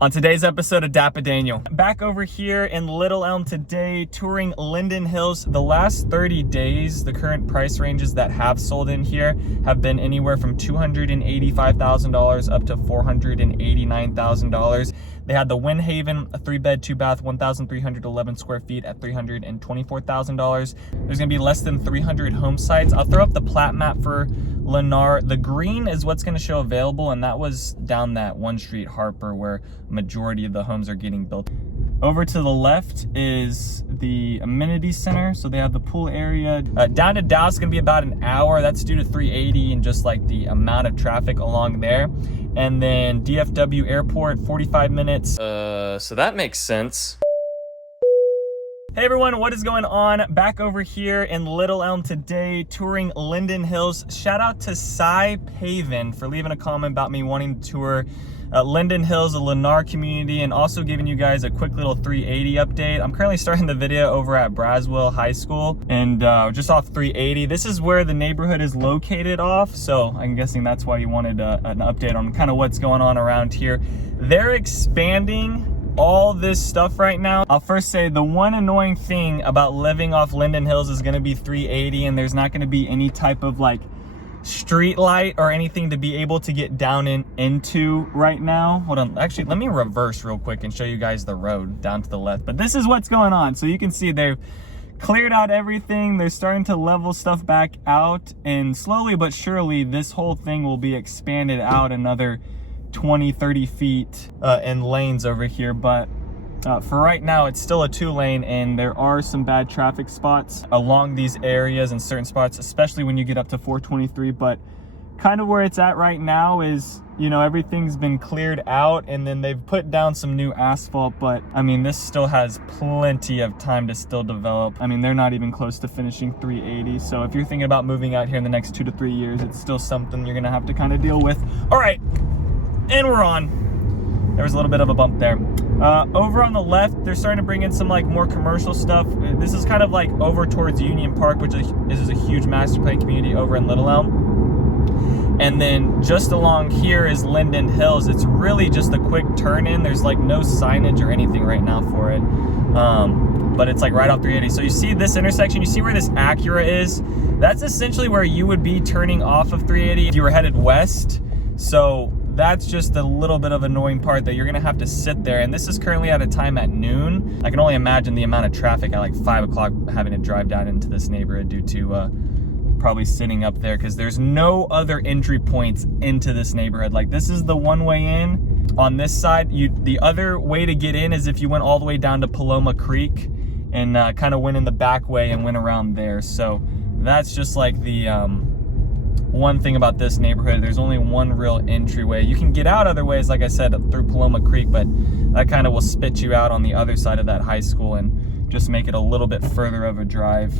On today's episode of DAPA.DANIEL, back over here in Little Elm today, touring Linden Hills. The last 30 days, the current price ranges that have sold in here have been anywhere from $285,000 up to $489,000. They had the Windhaven, a 3-bed, 2-bath, 1,311 square feet at $324,000. There's gonna be less than 300 home sites. I'll throw up the plat map for Lennar. The green is what's gonna show available, and that was down that 1 Street Harper where majority of the homes are getting built. Over to the left is the amenity center. So they have the pool area. Down to Dallas is gonna be about an hour. That's due to 380 and just like the amount of traffic along there. And then DFW Airport, 45 minutes. So that makes sense. Hey everyone, what is going on? Back over here in Little Elm today, touring Linden Hills. Shout out to Cy Paven for leaving a comment about me wanting to tour Linden Hills, a Lennar community, and also giving you guys a quick little 380 update. I'm currently starting the video over at Braswell High School and just off 380. This is where the neighborhood is located off, so I'm guessing that's why you wanted an update on kind of what's going on around here. They're expanding all this stuff right now. I'll first say the one annoying thing about living off Linden Hills is going to be 380, and there's not going to be any type of like street light or anything to be able to get down into right now. Hold on, actually let me reverse real quick and show you guys the road down to the left. But this is what's going on. So you can see they've cleared out everything. They're starting to level stuff back out, and slowly but surely this whole thing will be expanded out another 20-30 feet in lanes over here. But for right now, it's still a 2-lane, and there are some bad traffic spots along these areas and certain spots, especially when you get up to 423. But kind of where it's at right now is, you know, everything's been cleared out, and then they've put down some new asphalt. But I mean, this still has plenty of time to still develop. I mean, they're not even close to finishing 380. So if you're thinking about moving out here in the next 2 to 3 years, it's still something you're gonna have to kind of deal with. All right, and we're on. There was a little bit of a bump there. Over on the left, they're starting to bring in some like more commercial stuff. This is kind of like over towards Union Park, which is a huge master plan community over in Little Elm. And then just along here is Linden Hills. It's really just a quick turn in. There's like no signage or anything right now for it. But it's like right off 380. So you see this intersection, you see where this Acura is? That's essentially where you would be turning off of 380 if you were headed west. So that's just a little bit of annoying part that you're gonna have to sit there. And this is currently at a time at noon. I can only imagine the amount of traffic at like 5 o'clock having to drive down into this neighborhood due to probably sitting up there, because there's no other entry points into this neighborhood. Like, this is the one way in. On this side, the other way to get in is if you went all the way down to Paloma Creek and kind of went in the back way and went around there. So that's just like the one thing about this neighborhood. There's only one real entryway. You can get out other ways, like I said, through Paloma Creek, but that kind of will spit you out on the other side of that high school and just make it a little bit further of a drive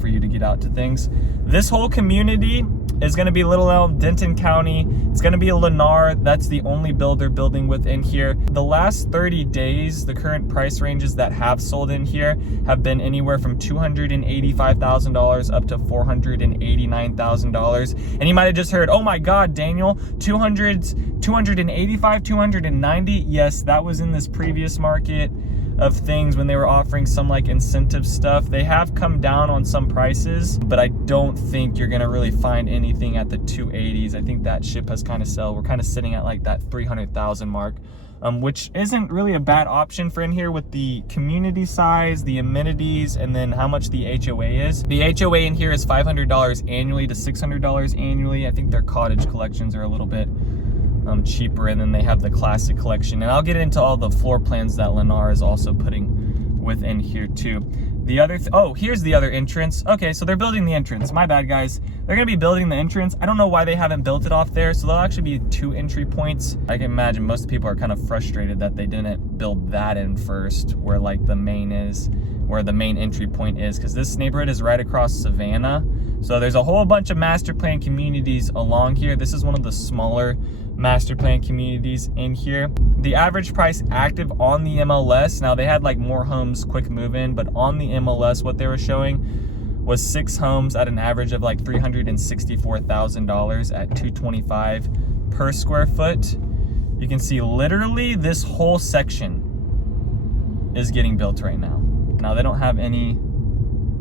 for you to get out to things. This whole community is going to be Little Elm, Denton County. It's going to be a Lennar. That's the only builder building within here. The last 30 days, the current price ranges that have sold in here have been anywhere from $285,000 up to $489,000. And you might have just heard, oh my God, Daniel, 285, 290. Yes, that was in this previous market of things when they were offering some like incentive stuff. They have come down on some prices, but I don't think you're gonna really find anything at the 280s. I think that ship has kind of sold. We're kind of sitting at like that 300,000 mark, which isn't really a bad option for in here with the community size, the amenities, and then how much the HOA is. The HOA in here is $500 annually to $600 annually. I think their cottage collections are a little bit cheaper, and then they have the classic collection, and I'll get into all the floor plans that Lennar is also putting within here too. The other here's the other entrance. Okay, so they're building the entrance. My bad, guys. They're gonna be building the entrance. I don't know why they haven't built it off there, so there'll actually be 2 entry points. I can imagine most people are kind of frustrated that they didn't build that in first, where like the main is, where the main entry point is, because this neighborhood is right across Savannah. So there's a whole bunch of master plan communities along here. This is one of the smaller master plan communities in here. The average price active on the MLS, now they had like more homes quick move in, but on the MLS what they were showing was 6 homes at an average of like $364,000 at $225 per square foot. you can see literally this whole section is getting built right now. Now they don't have any,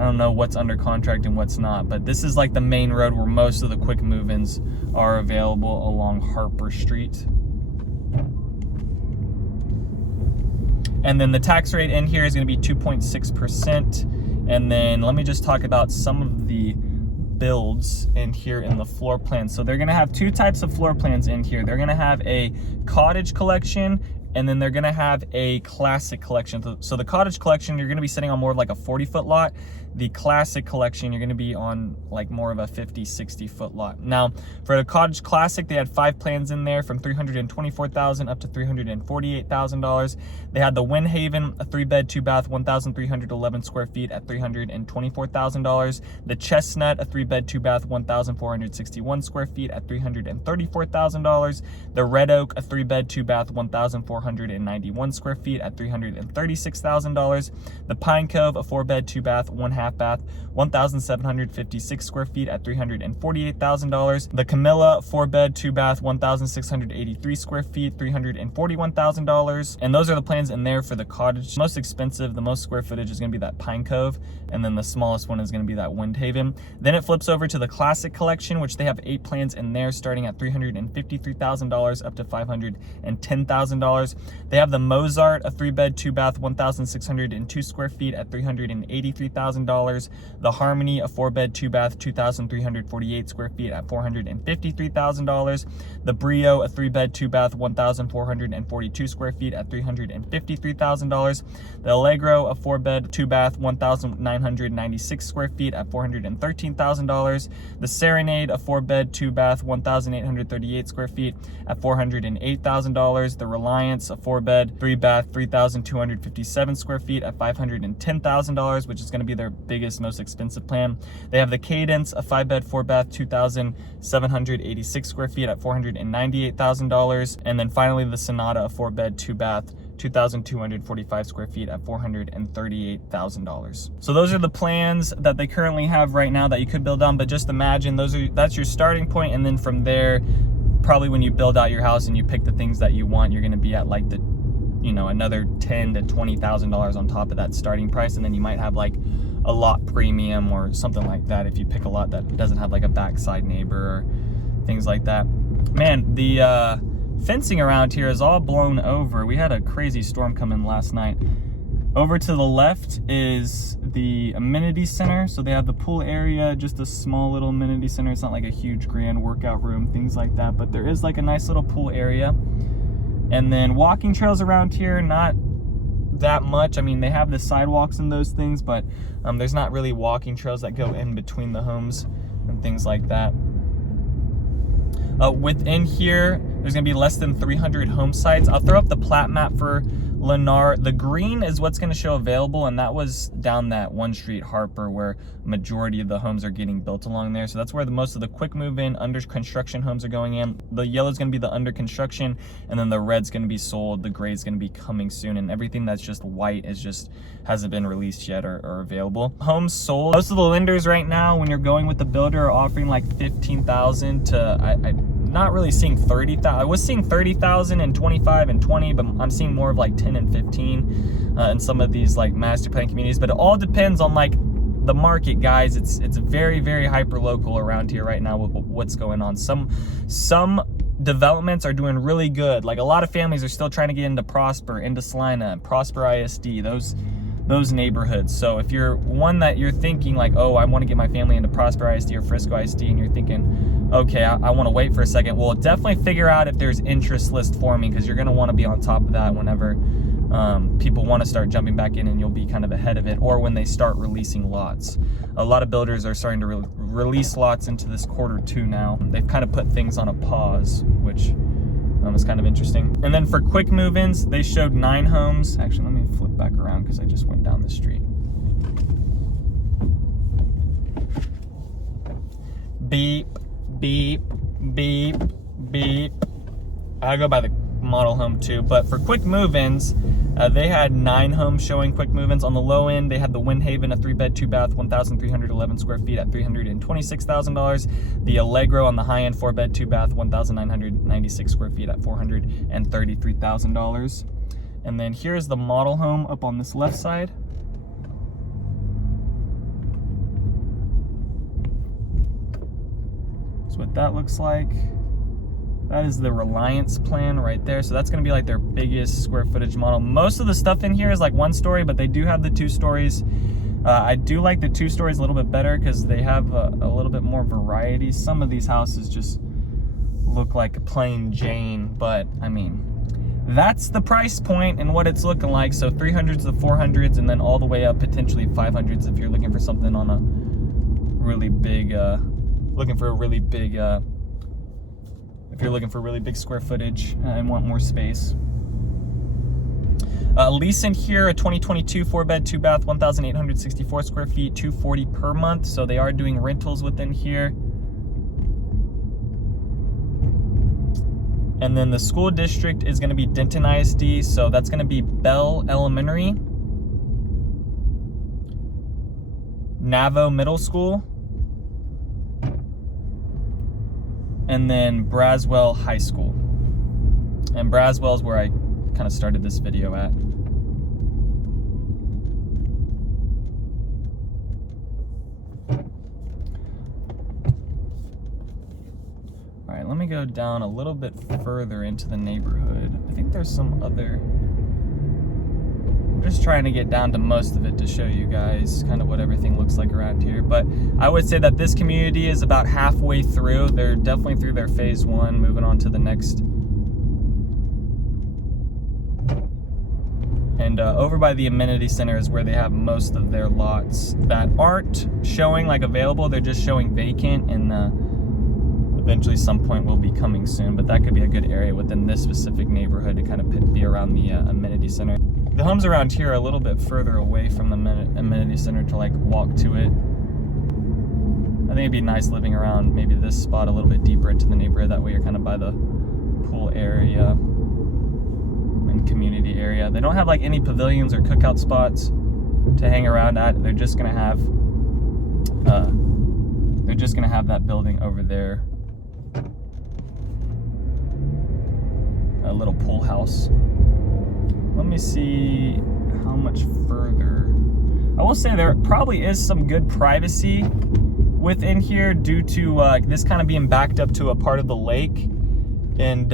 I don't know what's under contract and what's not, but this is like the main road where most of the quick move-ins are available along Harper Street. And then the tax rate in here is going to be 2.6%. And then let me just talk about some of the builds in here in the floor plan. So they're going to have two types of floor plans in here. They're going to have a cottage collection, and then they're going to have a classic collection. So the cottage collection, you're going to be sitting on more of like a 40-foot lot. The classic collection, you're going to be on like more of a 50-60-foot lot. Now, for the cottage classic, they had 5 plans in there from $324,000 up to $348,000. They had the Windhaven, a 3-bed, 2-bath, 1,311 square feet at $324,000. The Chestnut, a 3-bed, 2-bath, 1,461 square feet at $334,000. The Red Oak, a 3-bed, 2-bath, 1,491 square feet at $336,000. The Pine Cove, a 4-bed, 2-bath, 1/2 bath, 1,756 square feet at $348,000. The Camilla, 4-bed, 2-bath, 1,683 square feet, $341,000. And those are the plans in there for the cottage. Most expensive, the most square footage is going to be that Pine Cove, and then the smallest one is going to be that Windhaven. Then it flips over to the classic collection, which they have 8 plans in there starting at $353,000 up to $510,000. They have the Mozart, a 3-bed, 2-bath, 1,602 square feet at $383,000. The Harmony, a 4-bed, 2-bath, 2,348 square feet at $453,000. The Brio, a 3-bed, 2-bath, 1,442 square feet at $353,000. The Allegro, a 4-bed, 2-bath, 1,996 square feet at $413,000. The Serenade, a 4-bed, 2-bath, 1,838 square feet at $408,000. The Reliance, a 4-bed, 3-bath, 3,257 square feet at $510,000, which is going to be their biggest, most expensive plan. They have the Cadence, a 5-bed, 4-bath, 2,786 square feet at $498,000. And then finally the Sonata, a 4-bed, 2-bath, 2,245 square feet at $438,000. So those are the plans that they currently have right now that you could build on, but just imagine that's your starting point, and then from there, probably when you build out your house and you pick the things that you want, you're going to be at like the, you know, another $10,000 to $20,000 on top of that starting price, and then you might have like a lot premium or something like that if you pick a lot that doesn't have like a backside neighbor or things like that. Man, the fencing around here is all blown over. We had a crazy storm come in last night. Over to the left is the amenity center. So they have the pool area, just a small little amenity center. It's not like a huge grand workout room, things like that, but there is like a nice little pool area. And then walking trails around here, not that much. I mean, they have the sidewalks and those things, but there's not really walking trails that go in between the homes and things like that. Within here, there's going to be less than 300 home sites. I'll throw up the plat map for Lennar. The green is what's going to show available, and that was down that 1 Street Harper where majority of the homes are getting built along there. So that's where most of the quick move-in under construction homes are going in. The yellow is going to be the under construction, and then the red's going to be sold. The gray's going to be coming soon, and everything that's just white is just hasn't been released yet or available. Homes sold. Most of the lenders right now, when you're going with the builder, are offering like $15,000 to not really seeing 30,000. I was seeing 30,000 and 25 and 20, but I'm seeing more of like 10 and 15 in some of these like master plan communities. But it all depends on like the market, guys. It's very, very hyper local around here right now with what's going on. Some developments are doing really good. Like a lot of families are still trying to get into Prosper, into Salina, Prosper ISD, those neighborhoods. So if you're one that you're thinking like, oh, I want to get my family into Prosper ISD or Frisco ISD, and you're thinking, okay, I want to wait for a second, well, definitely figure out if there's interest list forming, because you're going to want to be on top of that whenever people want to start jumping back in, and you'll be kind of ahead of it, or when they start releasing lots. A lot of builders are starting to release lots into this Q2 now. They've kind of put things on a pause, which is kind of interesting. And then for quick move-ins, they showed 9 homes. Actually, let me flip back around because I just went down the street. Beep, beep, beep, beep. I go by the model home too. But for quick move-ins, they had 9 homes showing quick move-ins. On the low end, they had the Windhaven, a 3-bed, 2-bath, 1,311 square feet at $326,000. The Allegro on the high end, 4-bed, 2-bath, 1,996 square feet at $433,000. And then here's the model home up on this left side. That's what that looks like. That is the Reliance plan right there. So that's gonna be like their biggest square footage model. Most of the stuff in here is like 1 story, but they do have the 2 stories. I do like the 2 stories a little bit better because they have a little bit more variety. Some of these houses just look like a plain Jane, but I mean, that's the price point and what it's looking like. So 300s to 400s, and then all the way up potentially 500s if you're looking for something on a really big, if you're looking for really big square footage and want more space. Lease in here, a 2022 4-bed, 2-bath, 1,864 square feet, $240 per month. So they are doing rentals within here. And then the school district is going to be Denton ISD, so that's going to be Bell Elementary, Navo Middle School, and then Braswell High School. And Braswell is where I kind of started this video at. All right, let me go down a little bit further into the neighborhood. I think there's some other... I'm just trying to get down to most of it to show you guys kind of what everything looks like around here. But I would say that this community is about halfway through. They're definitely through their phase 1, moving on to the next. And over by the amenity center is where they have most of their lots that aren't showing like available. They're just showing vacant, and eventually some point will be coming soon. But that could be a good area within this specific neighborhood to kind of be around the amenity center. The homes around here are a little bit further away from the amenity center to like walk to it. I think it'd be nice living around maybe this spot a little bit deeper into the neighborhood. That way you're kind of by the pool area and community area. They don't have like any pavilions or cookout spots to hang around at. They're just gonna have that building over there, a little pool house. Let me see how much further. I will say there probably is some good privacy within here due to this kind of being backed up to a part of the lake, and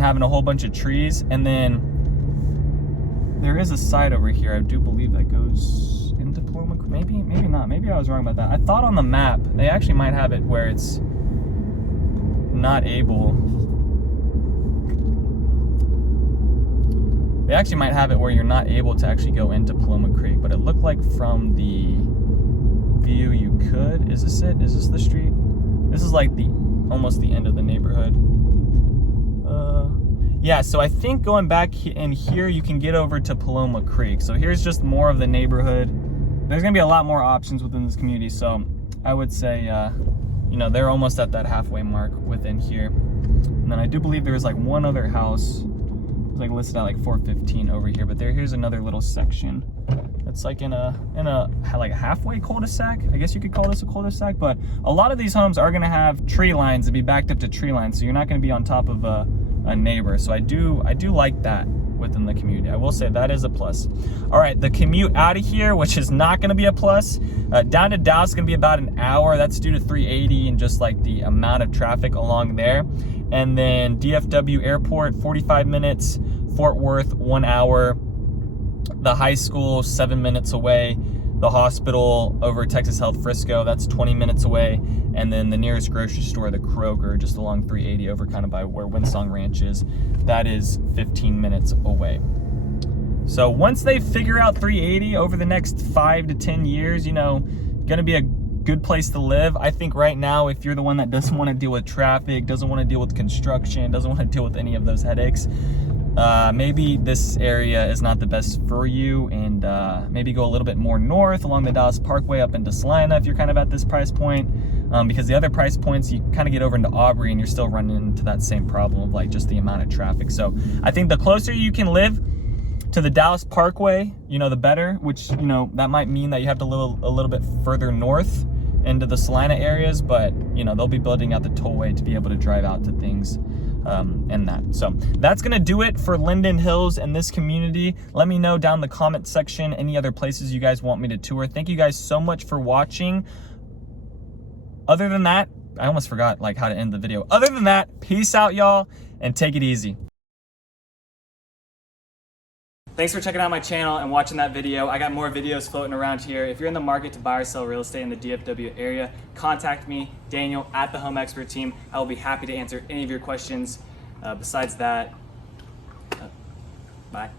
having a whole bunch of trees. And then there is a side over here, I do believe, that goes into Paloma. Maybe not. Maybe I was wrong about that. I thought on the map they actually might have it where it's not able. They actually might have it where you're not able to actually go into Paloma Creek, but it looked like from the view you could. Is this it? Is this the street? This is like almost the end of the neighborhood. Yeah, so I think going back in here, you can get over to Paloma Creek. So here's just more of the neighborhood. There's gonna be a lot more options within this community. So I would say, you know, they're almost at that halfway mark within here. And then I do believe there's like one other house. It's like listed at like 415 over here, but here's another little section. It's like in a like halfway cul-de-sac. I guess you could call this a cul-de-sac, but a lot of these homes are gonna have tree lines and be backed up to tree lines, so you're not gonna be on top of a neighbor. So I do like that within the community. I will say that is a plus. All right, the commute out of here, which is not gonna be a plus, down to Dallas is gonna be about an hour. That's due to 380 and just like the amount of traffic along there. And then DFW Airport, 45 minutes. Fort Worth, 1 hour. The high school, 7 minutes away. The hospital over Texas Health Frisco, that's 20 minutes away. And then the nearest grocery store, the Kroger, just along 380 over kind of by where Windsong Ranch is, that is 15 minutes away. So once they figure out 380 over the next 5 to 10 years, you know, gonna be a good place to live. I think right now, if you're the one that doesn't want to deal with traffic, doesn't want to deal with construction, doesn't want to deal with any of those headaches, maybe this area is not the best for you, and maybe go a little bit more north along the Dallas Parkway up into Salina if you're kind of at this price point. because the other price points, you kind of get over into Aubrey and you're still running into that same problem of like just the amount of traffic. So I think the closer you can live to the Dallas Parkway, you know, the better, which, you know, that might mean that you have to live a little bit further north into the Salina areas, but, you know, they'll be building out the tollway to be able to drive out to things and that. So that's gonna do it for Linden Hills and this community. Let me know down in the comment section any other places you guys want me to tour. Thank you guys so much for watching. Other than that, I almost forgot like how to end the video. Other than that, peace out, y'all, and take it easy. Thanks for checking out my channel and watching that video. I got more videos floating around here. If you're in the market to buy or sell real estate in the DFW area, contact me, Daniel, at the Home Expert Team. I will be happy to answer any of your questions. Besides that, bye.